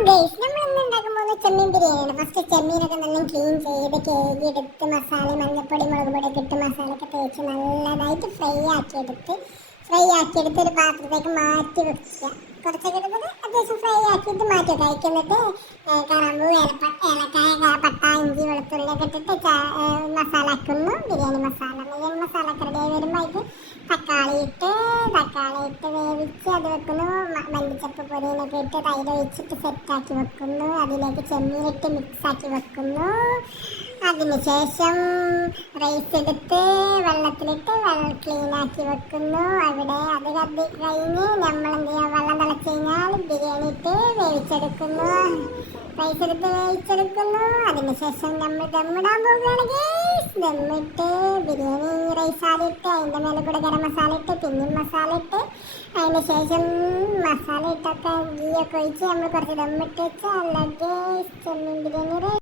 Guys, നമ്മൾ ഇന്ന് ഉണ്ടാക്കാൻ പോകുന്ന ചെമ്മീൻ ബിരിയാണിയാണ്. ഫസ്റ്റ് ചെമ്മീനൊക്കെ നല്ല ക്ലീൻ ചെയ്ത് കേകി എടുത്ത് മസാല മഞ്ഞപ്പൊടി മുളക് പൊടി ഒക്കെ ഇട്ട് മസാലയൊക്കെ തേച്ച് നല്ലതായിട്ട് ഫ്രൈ ആക്കിയെടുത്ത് ഒരു പാത്രത്തേക്ക് മാറ്റി വെക്കുക. കുറച്ചൊക്കെ എടുത്തിട്ട് അത്യാവശ്യം ഫ്രൈ ആക്കിയിട്ട് മാറ്റി വെക്കുക. എന്നിട്ട് കറാമ്പൂ ഏലക്കായ പട്ട ഇഞ്ചി വെളുത്തുള്ളിയൊക്കെ ഇട്ടിട്ട് മസാല ആക്കുന്നു. ബിരിയാണി മസാല ഒക്കെ റെഡി ആയി വരുമ്പോൾ ഇത് തക്കാളി ഇട്ട് വേവിച്ച് അത് വെക്കുന്നു. മല്ലിച്ചപ്പ് പൊടിയൊക്കെ ഇട്ട് തൈര് ഒഴിച്ചിട്ട് സെറ്റാക്കി വെക്കുന്നു. അതിലേക്ക് ചെമ്മീനിട്ട് മിക്സാക്കി വെക്കുന്നു. അതിനുശേഷം റൈസ് എടുത്ത് വെള്ളത്തിലിട്ട് ക്ലീനാക്കി വെക്കുന്നു. അവിടെ അത് കഴിഞ്ഞ് നമ്മൾ എന്ത് ചെയ്യുക, വെള്ളം തിളച്ച് കഴിഞ്ഞാൽ ബിരിയാണി ഇട്ട് വേവിച്ചെടുക്കുന്നു. റൈസ് എടുത്ത് വേവിച്ചെടുക്കുന്നു. അതിനുശേഷം നമ്മൾ ദമ്മിടാൻ പോവുകയാണ്. ദമ്മിട്ട് ബിരിയാണി റൈസ് ആദ്യം ഇട്ട് അതിൻ്റെ മേലെ കൂടെ ഗരം മസാല ഇട്ട് പിന്നെയും മസാല ഇട്ട് അതിന് ശേഷം മസാല ഇട്ടൊക്കെ ഗീയൊക്കെ ഒഴിച്ച് നമ്മൾ കുറച്ച് ദമ്മിട്ട് വെച്ച് ചെമ്മീൻ ബിരിയാണി